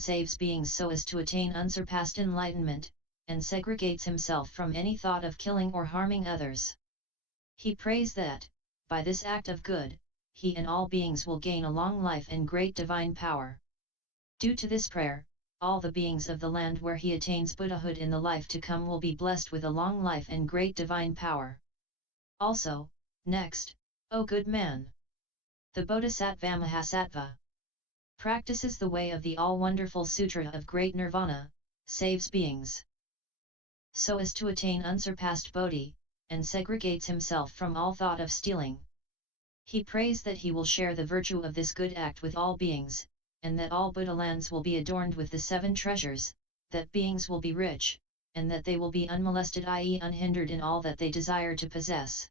saves beings so as to attain unsurpassed enlightenment, and segregates himself from any thought of killing or harming others. He prays that, by this act of good, he and all beings will gain a long life and great divine power. Due to this prayer, all the beings of the land where he attains Buddhahood in the life to come will be blessed with a long life and great divine power. Also, next, O good man! The Bodhisattva-mahasattva practices the way of the all-wonderful Sutra of Great Nirvana, saves beings so as to attain unsurpassed Bodhi, and segregates himself from all thought of stealing. He prays that he will share the virtue of this good act with all beings, and that all Buddha lands will be adorned with the 7 treasures, that beings will be rich, and that they will be unmolested, i.e. unhindered in all that they desire to possess.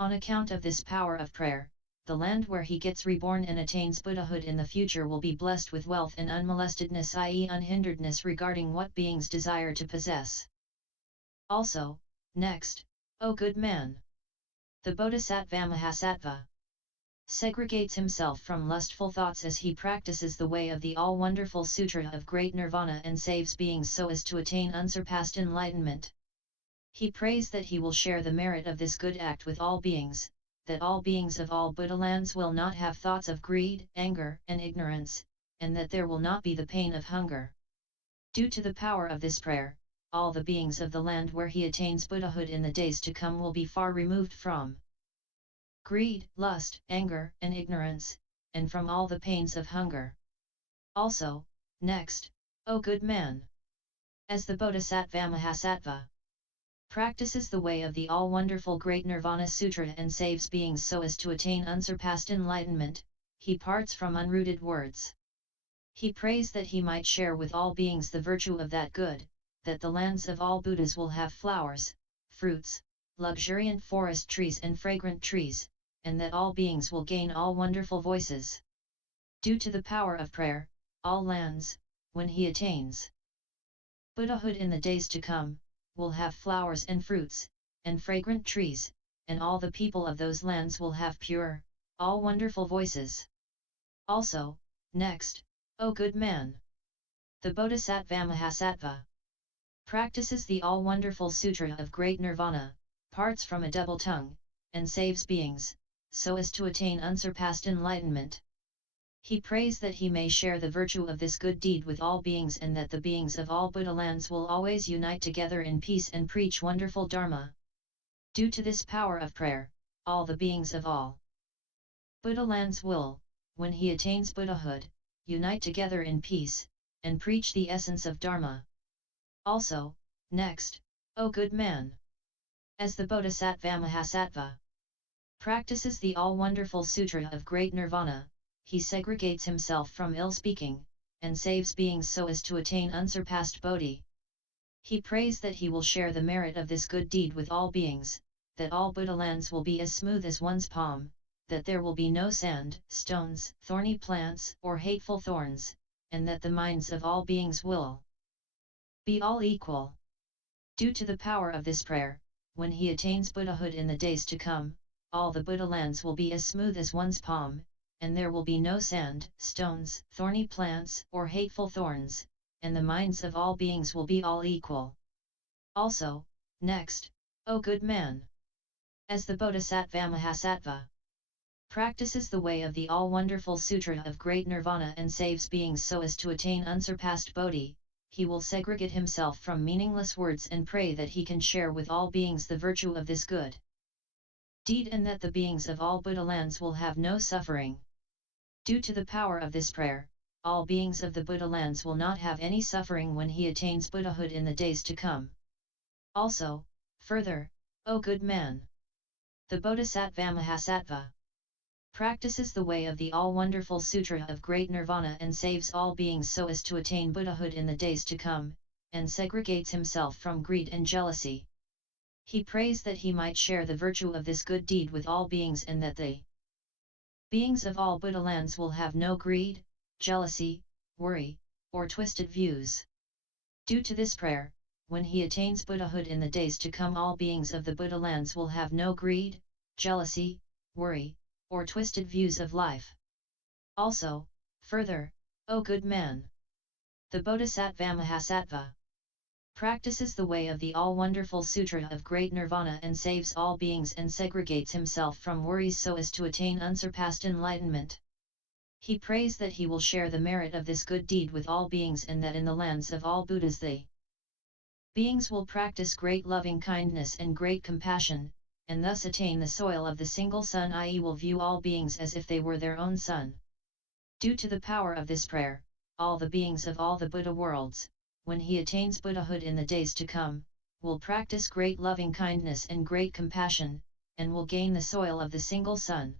On account of this power of prayer, the land where he gets reborn and attains Buddhahood in the future will be blessed with wealth and unmolestedness, i.e. unhinderedness regarding what beings desire to possess. Also, next, O good man! The Bodhisattva-mahasattva segregates himself from lustful thoughts as he practices the way of the all-wonderful Sutra of Great Nirvana and saves beings so as to attain unsurpassed enlightenment. He prays that he will share the merit of this good act with all beings, that all beings of all Buddha lands will not have thoughts of greed, anger, and ignorance, and that there will not be the pain of hunger. Due to the power of this prayer, all the beings of the land where he attains Buddhahood in the days to come will be far removed from greed, lust, anger, and ignorance, and from all the pains of hunger. Also, next, O good man! As the Bodhisattva-mahasattva practices the way of the all-wonderful Great Nirvana Sutra and saves beings so as to attain unsurpassed enlightenment, he parts from unrooted words. He prays that he might share with all beings the virtue of that good, that the lands of all Buddhas will have flowers, fruits, luxuriant forest trees and fragrant trees, and that all beings will gain all wonderful voices. Due to the power of prayer, all lands, when he attains Buddhahood in the days to come, will have flowers and fruits, and fragrant trees, and all the people of those lands will have pure, all wonderful voices. Also, next, O good man! The Bodhisattva-mahasattva practices the all-wonderful Sutra of Great Nirvana, parts from a double tongue, and saves beings, so as to attain unsurpassed enlightenment. He prays that he may share the virtue of this good deed with all beings and that the beings of all Buddha lands will always unite together in peace and preach wonderful Dharma. Due to this power of prayer, all the beings of all Buddha lands will, when he attains Buddhahood, unite together in peace, and preach the essence of Dharma. Also, next, O good man! As the Bodhisattva-mahasattva practices the all-wonderful Sutra of Great Nirvana, he segregates himself from ill-speaking, and saves beings so as to attain unsurpassed Bodhi. He prays that he will share the merit of this good deed with all beings, that all Buddha lands will be as smooth as one's palm, that there will be no sand, stones, thorny plants, or hateful thorns, and that the minds of all beings will be all equal. Due to the power of this prayer, when he attains Buddhahood in the days to come, all the Buddha lands will be as smooth as one's palm, and there will be no sand, stones, thorny plants, or hateful thorns, and the minds of all beings will be all equal. Also, next, O good man! As the Bodhisattva-mahasattva practices the way of the all-wonderful Sutra of Great Nirvana and saves beings so as to attain unsurpassed Bodhi, he will segregate himself from meaningless words and pray that he can share with all beings the virtue of this good deed and that the beings of all Buddha lands will have no suffering. Due to the power of this prayer, all beings of the Buddha lands will not have any suffering when he attains Buddhahood in the days to come. Also, further, O good man! The Bodhisattva-mahasattva practices the way of the all-wonderful Sutra of Great Nirvana and saves all beings so as to attain Buddhahood in the days to come, and segregates himself from greed and jealousy. He prays that he might share the virtue of this good deed with all beings and that the beings of all Buddha lands will have no greed, jealousy, worry, or twisted views. Due to this prayer, when he attains Buddhahood in the days to come, all beings of the Buddha lands will have no greed, jealousy, worry, or twisted views of life. Also, further, O good man! The Bodhisattva-mahasattva practices the way of the all-wonderful Sutra of Great Nirvana and saves all beings and segregates himself from worries so as to attain unsurpassed enlightenment. He prays that he will share the merit of this good deed with all beings and that in the lands of all Buddhas they beings will practice great loving kindness and great compassion, and thus attain the soil of the single sun, i.e. will view all beings as if they were their own son. Due to the power of this prayer, all the beings of all the Buddha worlds, when he attains Buddhahood in the days to come, will practice great loving kindness and great compassion, and will gain the soil of the single sun.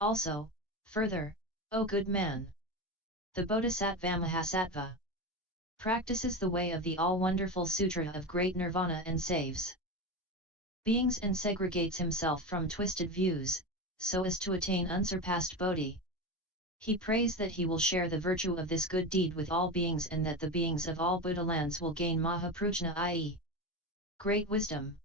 Also, further, O good man! The Bodhisattva-mahasattva practices the way of the all-wonderful Sutra of Great Nirvana and saves beings and segregates himself from twisted views, so as to attain unsurpassed Bodhi. He prays that he will share the virtue of this good deed with all beings and that the beings of all Buddha lands will gain Mahaparinirvana, i.e. great wisdom.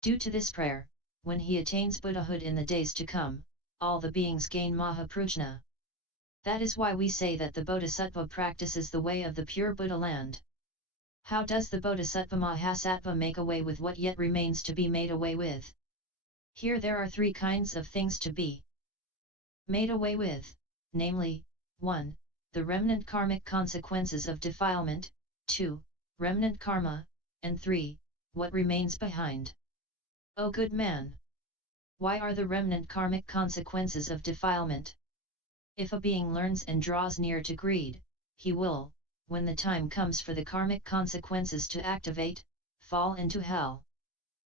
Due to this prayer, when he attains Buddhahood in the days to come, all the beings gain Mahaparinirvana. That is why we say that the Bodhisattva practices the way of the pure Buddha land. How does the Bodhisattva-mahasattva make away with what yet remains to be made away with? Here there are three kinds of things to be made away with, namely, 1. The remnant karmic consequences of defilement, 2. Remnant karma, and 3. What remains behind. O good man! Why are the remnant karmic consequences of defilement? If a being learns and draws near to greed, he will, when the time comes for the karmic consequences to activate, fall into hell.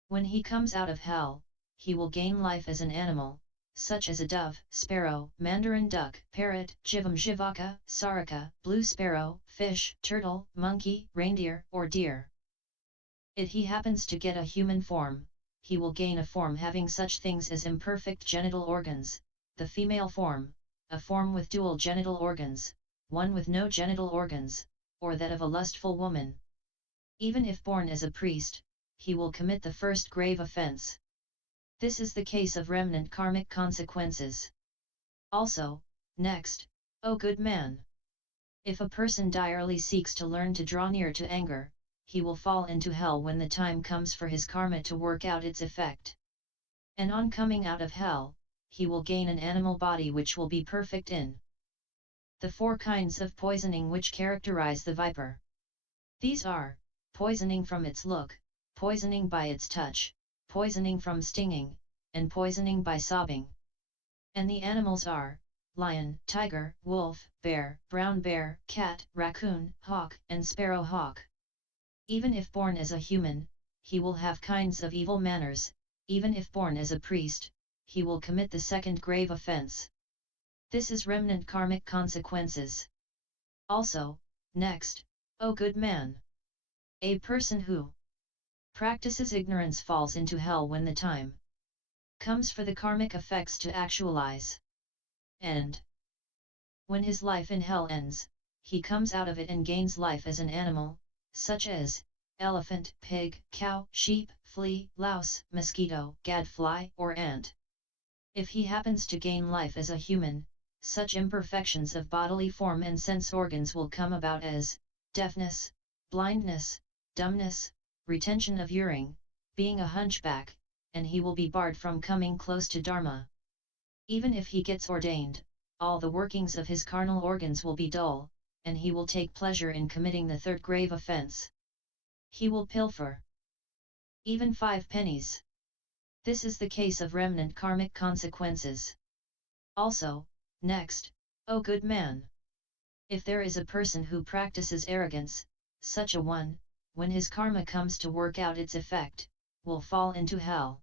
When he comes out of hell, he will gain life as an animal, such as a dove, sparrow, mandarin duck, parrot, jivam jivaka, sarika, blue sparrow, fish, turtle, monkey, reindeer, or deer. If he happens to get a human form, he will gain a form having such things as imperfect genital organs, the female form, a form with dual genital organs, one with no genital organs, or that of a lustful woman. Even if born as a priest, he will commit the first grave offense. This is the case of remnant karmic consequences. Also, next, O good man! If a person direly seeks to learn to draw near to anger, he will fall into hell when the time comes for his karma to work out its effect. And on coming out of hell, he will gain an animal body which will be perfect in the 4 kinds of poisoning which characterize the viper. These are, poisoning from its look, poisoning by its touch, poisoning from stinging, and poisoning by sobbing. And the animals are, lion, tiger, wolf, bear, brown bear, cat, raccoon, hawk, and sparrow hawk. Even if born as a human, he will have kinds of evil manners. Even if born as a priest, he will commit the second grave offense. This is remnant karmic consequences. Also, next, O good man! A person who practices ignorance falls into hell when the time comes for the karmic effects to actualize. And when his life in hell ends, he comes out of it and gains life as an animal, such as elephant, pig, cow, sheep, flea, louse, mosquito, gadfly, or ant. If he happens to gain life as a human, such imperfections of bodily form and sense organs will come about as deafness, blindness, dumbness, retention of hearing, being a hunchback, and he will be barred from coming close to Dharma. Even if he gets ordained, all the workings of his carnal organs will be dull, and he will take pleasure in committing the third grave offense. He will pilfer even 5 pennies. This is the case of remnant karmic consequences. Also, next, O good man! If there is a person who practices arrogance, such a one, when his karma comes to work out its effect, will fall into hell.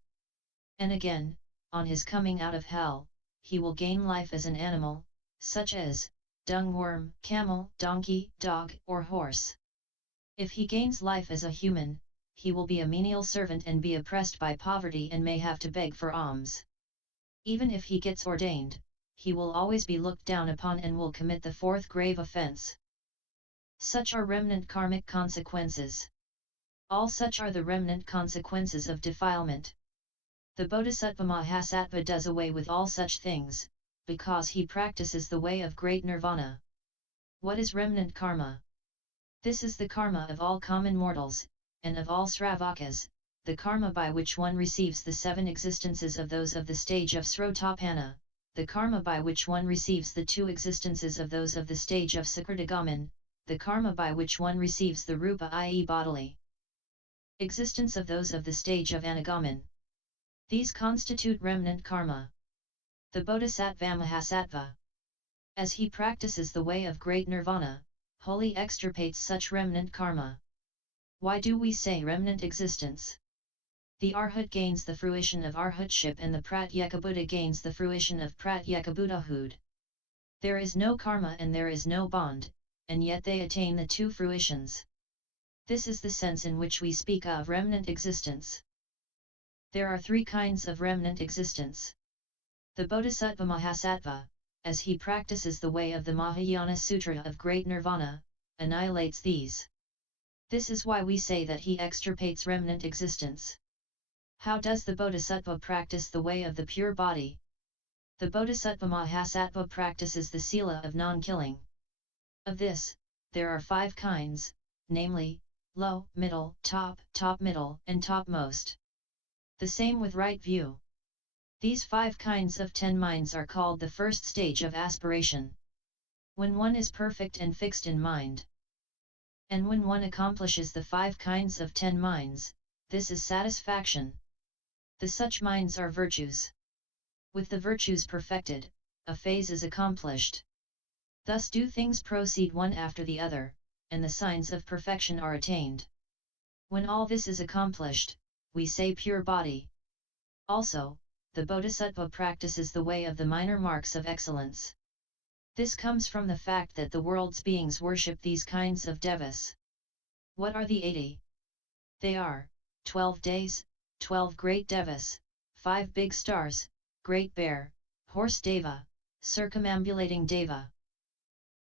And again, on his coming out of hell, he will gain life as an animal, such as dung worm, camel, donkey, dog, or horse. If he gains life as a human, he will be a menial servant and be oppressed by poverty and may have to beg for alms. Even if he gets ordained, he will always be looked down upon and will commit the 4th grave offense. Such are remnant karmic consequences. All such are the remnant consequences of defilement. The Bodhisattva-mahasattva does away with all such things, because he practices the way of great nirvana. What is remnant karma? This is the karma of all common mortals, and of all Sravakas, the karma by which one receives the 7 existences of those of the stage of Srotapanna, the karma by which one receives the 2 existences of those of the stage of Sakritagaman, the karma by which one receives the rupa i.e. bodily existence of those of the stage of Anagaman. These constitute remnant karma. The Bodhisattva-mahasattva, as he practices the way of great nirvana, wholly extirpates such remnant karma. Why do we say remnant existence? The Arhat gains the fruition of Arhatship and the Pratyekabuddha gains the fruition of Pratyekabuddhahood. There is no karma and there is no bond, and yet they attain the 2 fruitions. This is the sense in which we speak of remnant existence. There are 3 kinds of remnant existence. The Bodhisattva-mahasattva, as he practices the way of the Mahayana Sutra of Great Nirvana, annihilates these. This is why we say that he extirpates remnant existence. How does the Bodhisattva practice the way of the pure body? The Bodhisattva-mahasattva practices the sila of non-killing. Of this, there are 5 kinds, namely, low, middle, top, top middle, and topmost. The same with right view. These 5 kinds of 10 minds are called the first stage of aspiration. When one is perfect and fixed in mind, and when one accomplishes the 5 kinds of 10 minds, this is satisfaction. The such minds are virtues. With the virtues perfected, a phase is accomplished. Thus do things proceed one after the other, and the signs of perfection are attained. When all this is accomplished, we say pure body. Also, the Bodhisattva practices the way of the minor marks of excellence. This comes from the fact that the world's beings worship these kinds of devas. What are the 80? They are 12 days, 12 great devas, 5 big stars, great bear, horse deva, circumambulating deva,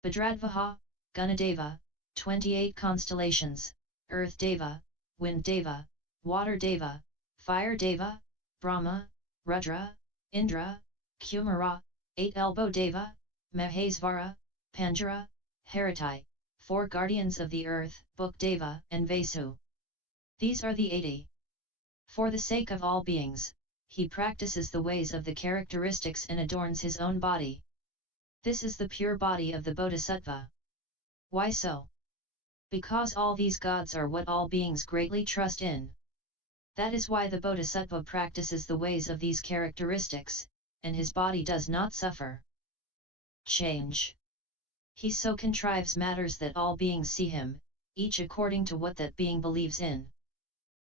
Bhadradvaha, Gunadeva, 28 constellations, earth deva, wind deva, water deva, fire deva, Brahma, Rudra, Indra, Kumara, 8-elbow deva, Mahesvara, Panjara, Haritai, 4 guardians of the earth, Book Deva and Vasu. These are the 80. For the sake of all beings, he practices the ways of the characteristics and adorns his own body. This is the pure body of the Bodhisattva. Why so? Because all these gods are what all beings greatly trust in. That is why the Bodhisattva practices the ways of these characteristics, and his body does not suffer change. He so contrives matters that all beings see him, each according to what that being believes in.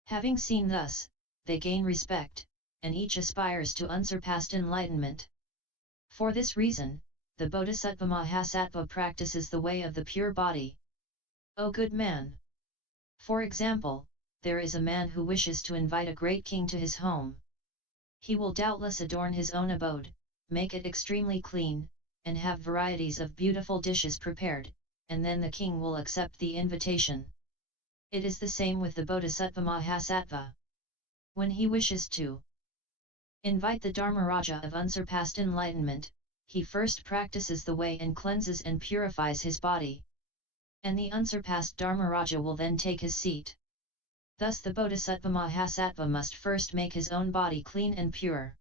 Having seen thus, they gain respect, and each aspires to unsurpassed enlightenment. For this reason, the Bodhisattva-mahasattva practices the way of the pure body. O good man! For example, there is a man who wishes to invite a great king to his home. He will doubtless adorn his own abode, make it extremely clean, and have varieties of beautiful dishes prepared, and then the king will accept the invitation. It is the same with the Bodhisattva-mahasattva. When he wishes to invite the Dharmaraja of unsurpassed enlightenment, he first practices the way and cleanses and purifies his body. And the unsurpassed Dharmaraja will then take his seat. Thus the Bodhisattva-mahasattva must first make his own body clean and pure.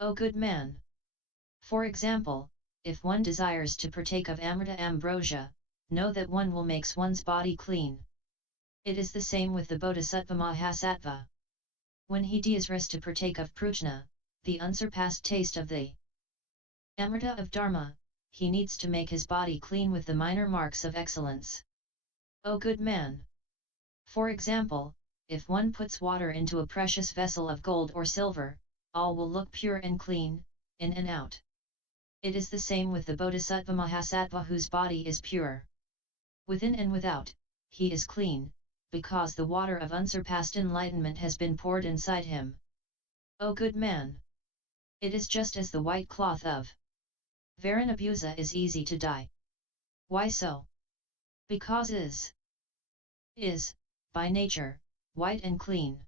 O good man! For example, if one desires to partake of Amrita ambrosia, know that one will make one's body clean. It is the same with the Bodhisattva-mahasattva. When he desires to partake of prajna, the unsurpassed taste of the Amrita of Dharma, he needs to make his body clean with the minor marks of excellence. O good man! For example, if one puts water into a precious vessel of gold or silver, all will look pure and clean, in and out. It is the same with the Bodhisattva-mahasattva whose body is pure. Within and without, he is clean, because the water of unsurpassed enlightenment has been poured inside him. O good man! It is just as the white cloth of Varanabusa is easy to dye. Why so? Because is, by nature, white and clean.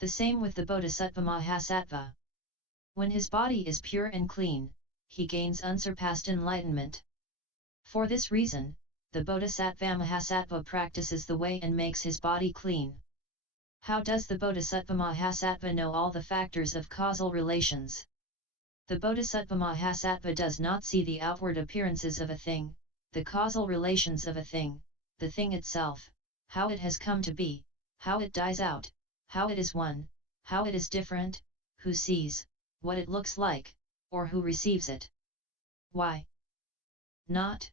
The same with the Bodhisattva-mahasattva. When his body is pure and clean, he gains unsurpassed enlightenment. For this reason, the Bodhisattva-mahasattva practices the way and makes his body clean. How does the Bodhisattva-mahasattva know all the factors of causal relations? The Bodhisattva-mahasattva does not see the outward appearances of a thing, the causal relations of a thing, the thing itself, how it has come to be, how it dies out, how it is one, how it is different, who sees, what it looks like, or who receives it. Why not?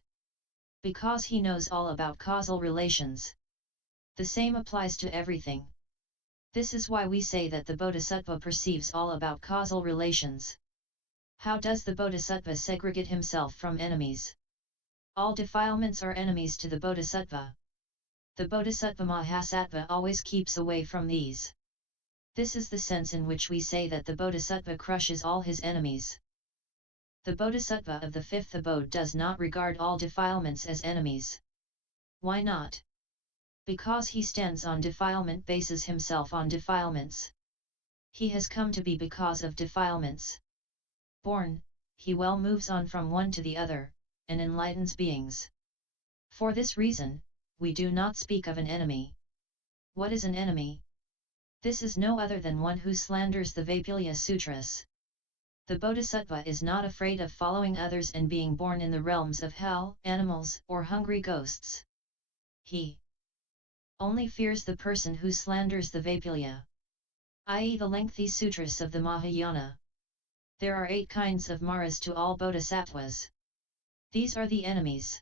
Because he knows all about causal relations. The same applies to everything. This is why we say that the Bodhisattva perceives all about causal relations. How does the Bodhisattva segregate himself from enemies? All defilements are enemies to the Bodhisattva. The Bodhisattva-mahasattva always keeps away from these. This is the sense in which we say that the Bodhisattva crushes all his enemies. The Bodhisattva of the fifth abode does not regard all defilements as enemies. Why not? Because he stands on defilement, bases himself on defilements. He has come to be because of defilements. Born, he well moves on from one to the other, and enlightens beings. For this reason, we do not speak of an enemy. What is an enemy? This is no other than one who slanders the Vaipulya Sutras. The Bodhisattva is not afraid of following others and being born in the realms of hell, animals, or hungry ghosts. He only fears the person who slanders the Vaipulya, i.e. the lengthy sutras of the Mahayana. There are 8 kinds of maras to all bodhisattvas. These are the enemies.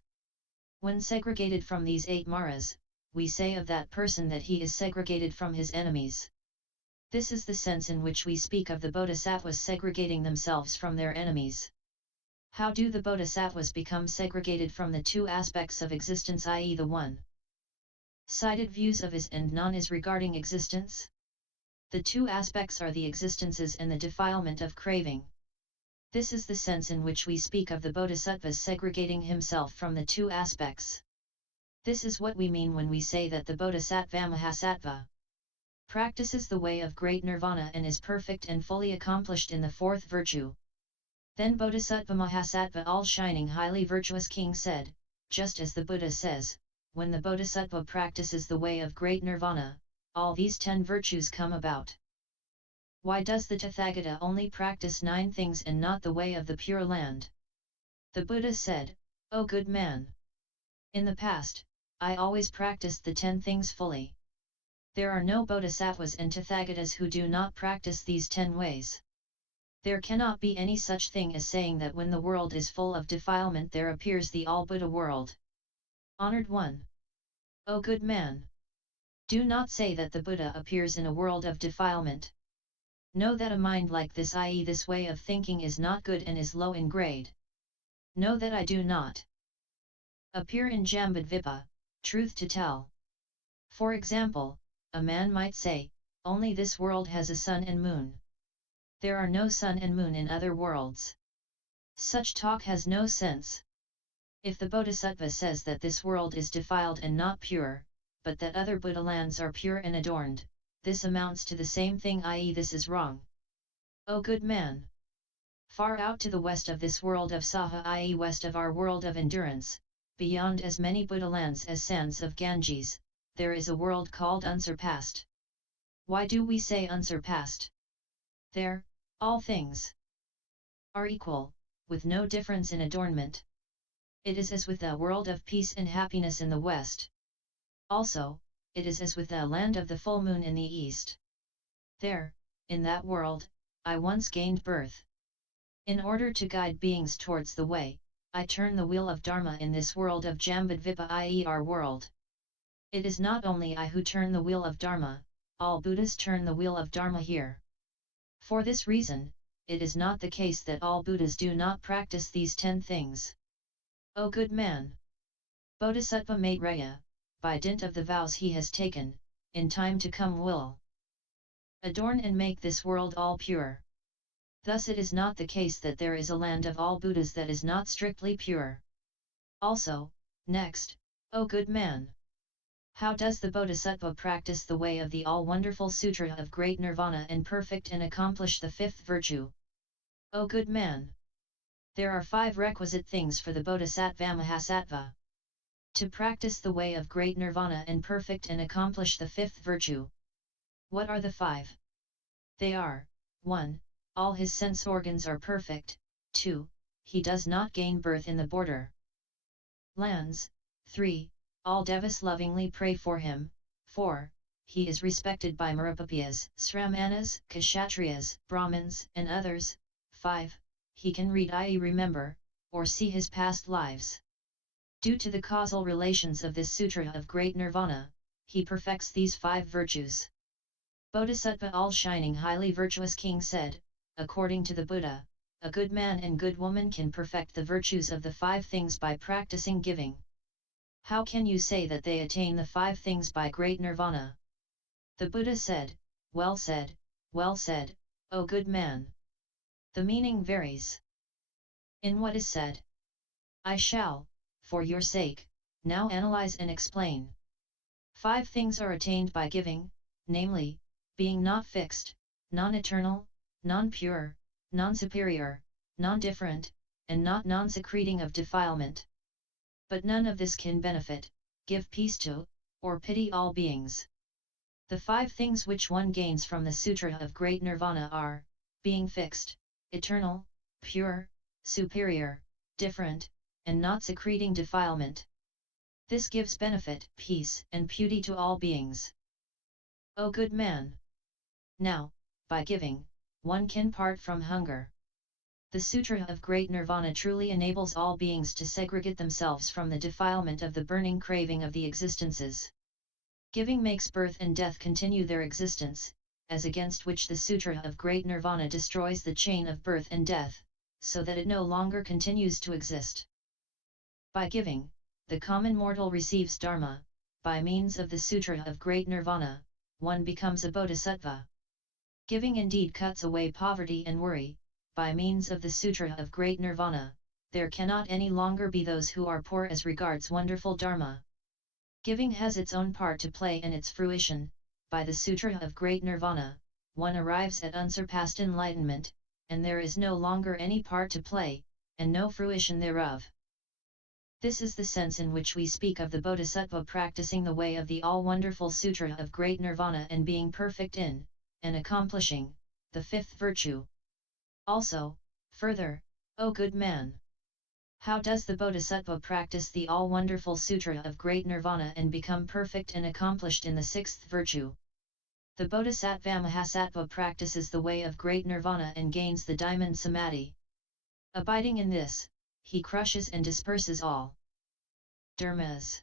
When segregated from these 8 maras, we say of that person that he is segregated from his enemies. This is the sense in which we speak of the bodhisattvas segregating themselves from their enemies. How do the bodhisattvas become segregated from the 2 aspects of existence, i.e. the one-sided views of is and non-is regarding existence? The 2 aspects are the existences and the defilement of craving. This is the sense in which we speak of the bodhisattva segregating himself from the 2 aspects. This is what we mean when we say that the Bodhisattva-mahasattva practices the way of great nirvana and is perfect and fully accomplished in the 4th virtue. Then Bodhisattva-mahasattva all-shining highly virtuous king said, just as the Buddha says, when the bodhisattva practices the way of great nirvana, all these 10 virtues come about. Why does the Tathagata only practice 9 things and not the way of the Pure Land? The Buddha said, O good man! In the past, I always practiced the 10 things fully. There are no bodhisattvas and Tathagatas who do not practice these 10 ways. There cannot be any such thing as saying that when the world is full of defilement there appears the all-Buddha world. Honored one! O good man! Do not say that the Buddha appears in a world of defilement. Know that a mind like this, i.e. this way of thinking, is not good and is low in grade. Know that I do not appear in Jambudvipa, truth to tell. For example, a man might say, only this world has a sun and moon. There are no sun and moon in other worlds. Such talk has no sense. If the Bodhisattva says that this world is defiled and not pure, but that other Buddha lands are pure and adorned, this amounts to the same thing, i.e. this is wrong. O good man! Far out to the west of this world of Saha, i.e. west of our world of endurance, beyond as many Buddha lands as sands of Ganges, there is a world called unsurpassed. Why do we say unsurpassed? There, all things are equal, with no difference in adornment. It is as with the world of peace and happiness in the west. Also, it is as with the land of the full moon in the east. There, in that world, I once gained birth. In order to guide beings towards the way, I turn the wheel of Dharma in this world of Jambudvipa, i.e. our world. It is not only I who turn the wheel of Dharma, all Buddhas turn the wheel of Dharma here. For this reason, it is not the case that all Buddhas do not practice these 10 things. O good man! Bodhisattva Maitreya, by dint of the vows he has taken, in time to come will adorn and make this world all pure. Thus it is not the case that there is a land of all Buddhas that is not strictly pure. Also, next, O good man! How does the Bodhisattva practice the way of the all-wonderful Sutra of Great Nirvana and perfect and accomplish the 5th virtue? O good man! There are 5 requisite things for the Bodhisattva-mahasattva. To practice the way of great nirvana and perfect and accomplish the fifth virtue. What are the five? They are, 1. All his sense organs are perfect, 2. He does not gain birth in the border lands, 3. All devas lovingly pray for him, 4. He is respected by Marapapiyas, Sramanas, Kshatriyas, Brahmins, and others, 5. He can read, i.e. remember, or see his past lives. Due to the causal relations of this Sutra of Great Nirvana, he perfects these five virtues. Bodhisattva all-shining highly virtuous king said, according to the Buddha, a good man and good woman can perfect the virtues of the five things by practicing giving. How can you say that they attain the five things by great nirvana? The Buddha said, well said, O good man. The meaning varies. In what is said, I shall, for your sake, now analyze and explain. Five things are attained by giving, namely, being not fixed, non-eternal, non-pure, non-superior, non-different, and not non-secreting of defilement. But none of this can benefit, give peace to, or pity all beings. The five things which one gains from the Sutra of Great Nirvana are, being fixed, eternal, pure, superior, different, and not secreting defilement. This gives benefit, peace, and purity to all beings. O good man! Now, by giving, one can part from hunger. The Sutra of Great Nirvana truly enables all beings to segregate themselves from the defilement of the burning craving of the existences. Giving makes birth and death continue their existence, as against which the Sutra of Great Nirvana destroys the chain of birth and death, so that it no longer continues to exist. By giving, the common mortal receives Dharma. By means of the Sutra of Great Nirvana, one becomes a Bodhisattva. Giving indeed cuts away poverty and worry. By means of the Sutra of Great Nirvana, there cannot any longer be those who are poor as regards wonderful Dharma. Giving has its own part to play in its fruition. By the Sutra of Great Nirvana, one arrives at unsurpassed enlightenment, and there is no longer any part to play, and no fruition thereof. This is the sense in which we speak of the Bodhisattva practicing the way of the all-wonderful Sutra of Great Nirvana and being perfect in, and accomplishing, the fifth virtue. Also, further, O good man! How does the Bodhisattva practice the all-wonderful Sutra of Great Nirvana and become perfect and accomplished in the sixth virtue? The Bodhisattva-mahasattva practices the way of Great Nirvana and gains the Diamond Samadhi. Abiding in this, he crushes and disperses all dharmas.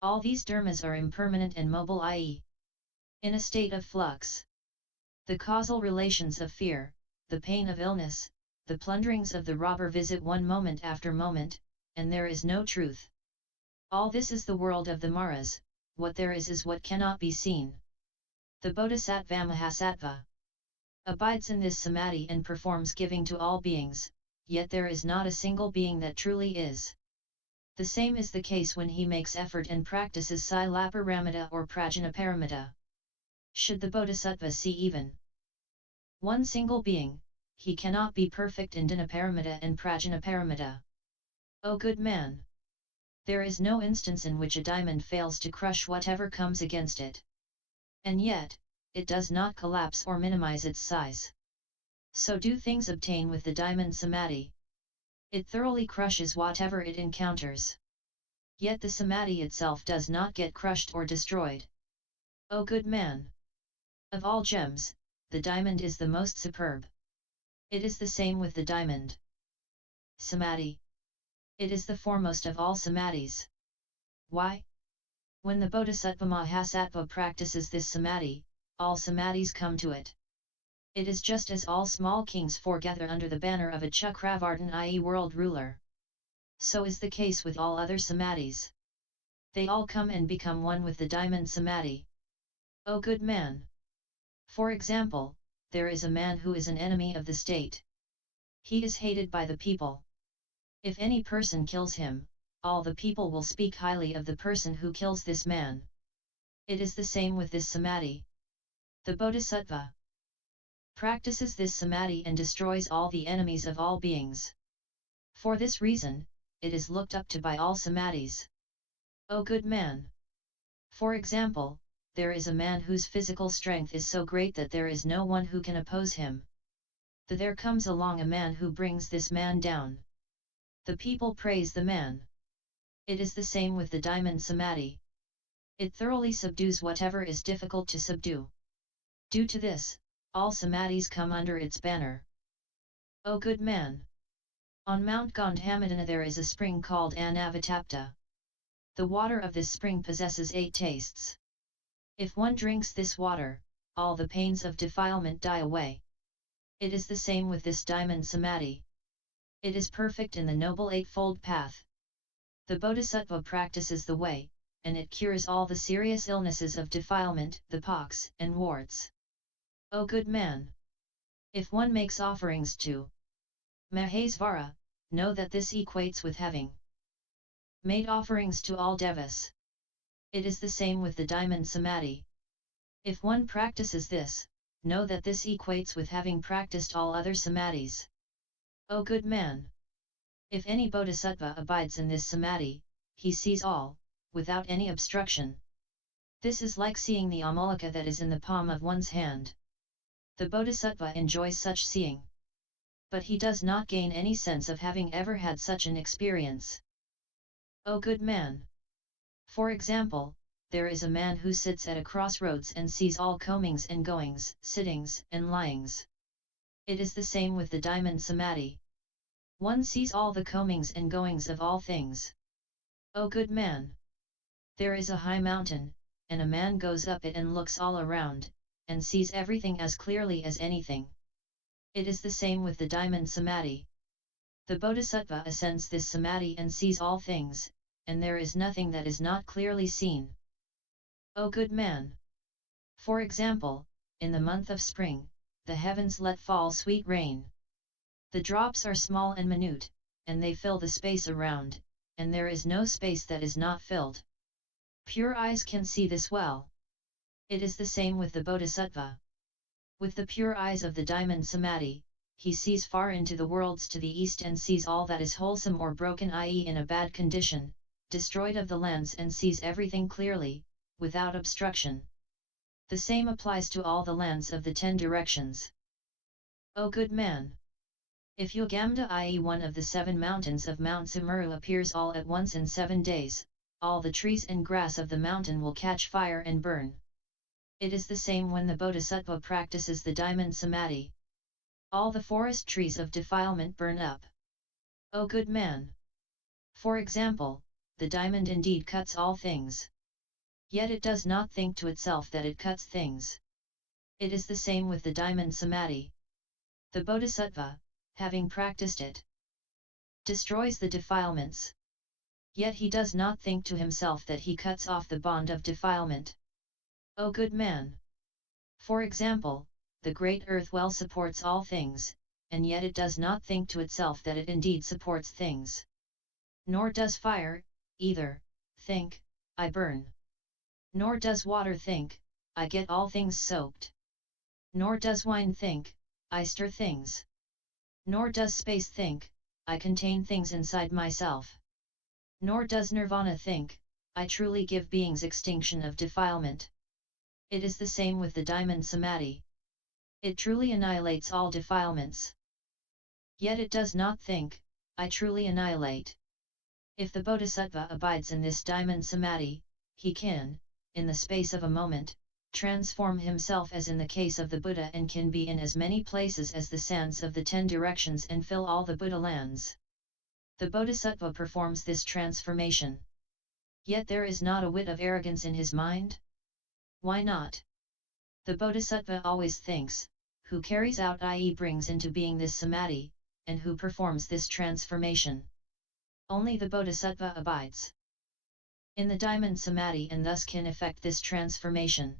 All these dharmas are impermanent and mobile, i.e., in a state of flux. The causal relations of fear, the pain of illness, the plunderings of the robber visit one moment after moment, and there is no truth. All this is the world of the Maras, what there is what cannot be seen. The Bodhisattva-mahasattva abides in this samadhi and performs giving to all beings, yet there is not a single being that truly is. The same is the case when he makes effort and practices Silaparamita or Prajnaparamita. Should the Bodhisattva see even one single being, he cannot be perfect in Dhanaparamita and Prajnaparamita. O good man! There is no instance in which a diamond fails to crush whatever comes against it. And yet, it does not collapse or minimize its size. So do things obtain with the Diamond Samadhi. It thoroughly crushes whatever it encounters. Yet the Samadhi itself does not get crushed or destroyed. O good man! Of all gems, the diamond is the most superb. It is the same with the diamond. Samadhi. It is the foremost of all samadhis. Why? When the Bodhisattva-mahasattva practices this samadhi, all samadhis come to it. It is just as all small kings foregather under the banner of a Chakravartin, i.e. world ruler. So is the case with all other samadhis. They all come and become one with the Diamond Samadhi. O good man! For example, there is a man who is an enemy of the state. He is hated by the people. If any person kills him, all the people will speak highly of the person who kills this man. It is the same with this samadhi. The Bodhisattva practices this samadhi and destroys all the enemies of all beings. For this reason, it is looked up to by all samadhis. O good man! For example, there is a man whose physical strength is so great that there is no one who can oppose him. There comes along a man who brings this man down. The people praise the man. It is the same with the Diamond Samadhi. It thoroughly subdues whatever is difficult to subdue. Due to this, all samadhis come under its banner. O good man! On Mount Gandhamadana there is a spring called Anavatapta. The water of this spring possesses 8 tastes. If one drinks this water, all the pains of defilement die away. It is the same with this Diamond Samadhi. It is perfect in the Noble Eightfold Path. The Bodhisattva practices the way, and it cures all the serious illnesses of defilement, the pox and warts. O good man! If one makes offerings to Mahesvara, know that this equates with having made offerings to all devas. It is the same with the Diamond Samadhi. If one practices this, know that this equates with having practiced all other samadhis. O good man! If any bodhisattva abides in this samadhi, he sees all, without any obstruction. This is like seeing the amalaka that is in the palm of one's hand. The bodhisattva enjoys such seeing. But he does not gain any sense of having ever had such an experience. O good man! For example, there is a man who sits at a crossroads and sees all comings and goings, sittings and lyings. It is the same with the Diamond Samadhi. One sees all the comings and goings of all things. O good man! There is a high mountain, and a man goes up it and looks all around, and sees everything as clearly as anything. It is the same with the Diamond Samadhi. The Bodhisattva ascends this samadhi and sees all things, and there is nothing that is not clearly seen. O good man! For example, in the month of spring, the heavens let fall sweet rain. The drops are small and minute, and they fill the space around, and there is no space that is not filled. Pure eyes can see this well. It is the same with the Bodhisattva. With the pure eyes of the Diamond Samadhi, he sees far into the worlds to the east and sees all that is wholesome or broken, i.e. in a bad condition, destroyed of the lands, and sees everything clearly, without obstruction. The same applies to all the lands of the 10 directions. O good man! If Yogamda, i.e. one of the 7 mountains of Mount Sumeru, appears all at once in 7 days, all the trees and grass of the mountain will catch fire and burn. It is the same when the Bodhisattva practices the Diamond Samadhi. All the forest trees of defilement burn up. O good man! For example, the diamond indeed cuts all things. Yet it does not think to itself that it cuts things. It is the same with the Diamond Samadhi. The Bodhisattva, having practiced it, destroys the defilements. Yet he does not think to himself that he cuts off the bond of defilement. O good man! For example, the great earth well supports all things, and yet it does not think to itself that it indeed supports things. Nor does fire, either, think, I burn. Nor does water think, I get all things soaked. Nor does wine think, I stir things. Nor does space think, I contain things inside myself. Nor does Nirvana think, I truly give beings extinction of defilement. It is the same with the Diamond Samadhi. It truly annihilates all defilements. Yet it does not think, I truly annihilate. If the Bodhisattva abides in this Diamond Samadhi, he can, in the space of a moment, transform himself as in the case of the Buddha, and can be in as many places as the sands of the 10 directions and fill all the Buddha lands. The Bodhisattva performs this transformation. Yet there is not a whit of arrogance in his mind? Why not? The Bodhisattva always thinks, who carries out, i.e. brings into being this samadhi, and who performs this transformation. Only the Bodhisattva abides in the Diamond Samadhi and thus can effect this transformation.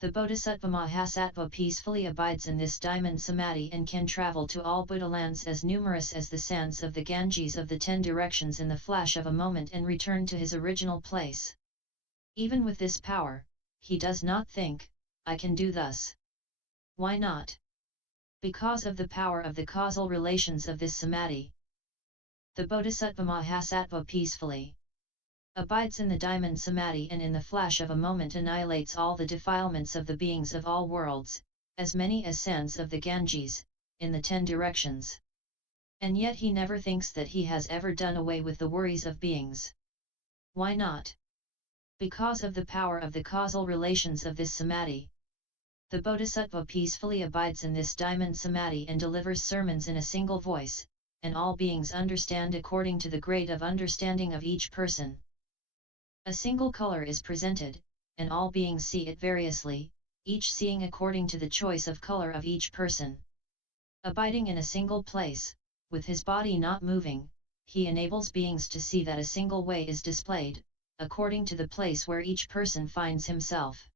The Bodhisattva-mahasattva peacefully abides in this Diamond Samadhi and can travel to all Buddha lands as numerous as the sands of the Ganges of the 10 directions in the flash of a moment and return to his original place. Even with this power, he does not think, I can do thus. Why not? Because of the power of the causal relations of this samadhi. The Bodhisattva-mahasattva peacefully abides in the Diamond Samadhi and in the flash of a moment annihilates all the defilements of the beings of all worlds, as many as sands of the Ganges, in the 10 directions. And yet he never thinks that he has ever done away with the worries of beings. Why not? Because of the power of the causal relations of this Samadhi. The Bodhisattva peacefully abides in this Diamond Samadhi and delivers sermons in a single voice, and all beings understand according to the grade of understanding of each person. A single color is presented, and all beings see it variously, each seeing according to the choice of color of each person. Abiding in a single place, with his body not moving, he enables beings to see that a single way is displayed, according to the place where each person finds himself.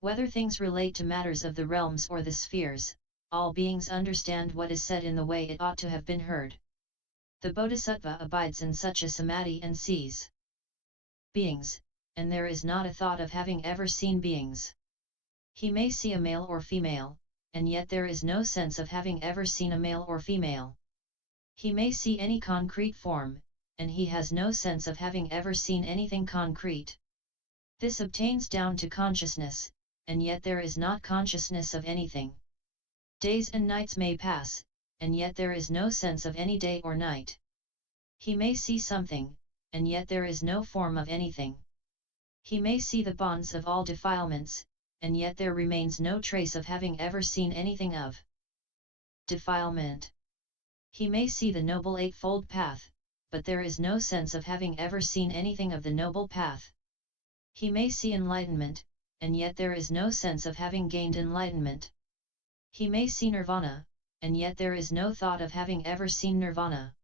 Whether things relate to matters of the realms or the spheres, all beings understand what is said in the way it ought to have been heard. The Bodhisattva abides in such a samadhi and sees beings, and there is not a thought of having ever seen beings. He may see a male or female, and yet there is no sense of having ever seen a male or female. He may see any concrete form, and he has no sense of having ever seen anything concrete. This obtains down to consciousness, and yet there is not consciousness of anything. Days and nights may pass, and yet there is no sense of any day or night. He may see something, and yet there is no form of anything. He may see the bonds of all defilements, and yet there remains no trace of having ever seen anything of defilement. He may see the Noble Eightfold Path, but there is no sense of having ever seen anything of the Noble Path. He may see enlightenment, and yet there is no sense of having gained enlightenment. He may see Nirvana, and yet there is no thought of having ever seen Nirvana.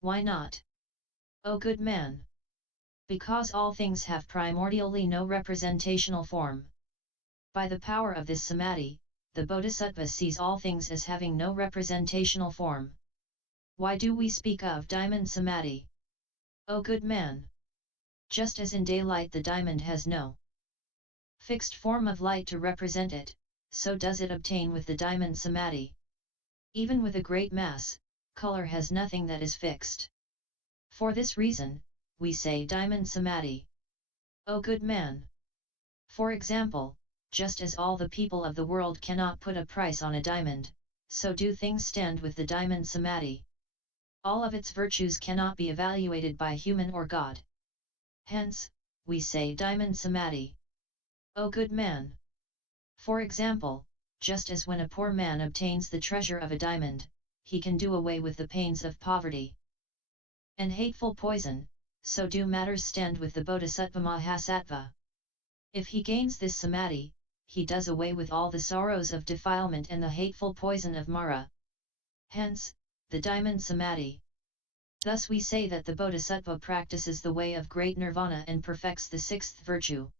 Why not? O good man! Because all things have primordially no representational form. By the power of this samadhi, the Bodhisattva sees all things as having no representational form. Why do we speak of Diamond Samadhi? O good man! Just as in daylight the diamond has no fixed form of light to represent it, so does it obtain with the Diamond Samadhi. Even with a great mass, color has nothing that is fixed. For this reason, we say Diamond Samadhi. O good man! For example, just as all the people of the world cannot put a price on a diamond, so do things stand with the Diamond Samadhi. All of its virtues cannot be evaluated by human or God. Hence, we say Diamond Samadhi. O good man! For example, just as when a poor man obtains the treasure of a diamond, he can do away with the pains of poverty and hateful poison, so do matters stand with the Bodhisattva-mahasattva. If he gains this samadhi, he does away with all the sorrows of defilement and the hateful poison of Mara. Hence, the Diamond Samadhi. Thus we say that the Bodhisattva practices the way of great Nirvana and perfects the 6th virtue.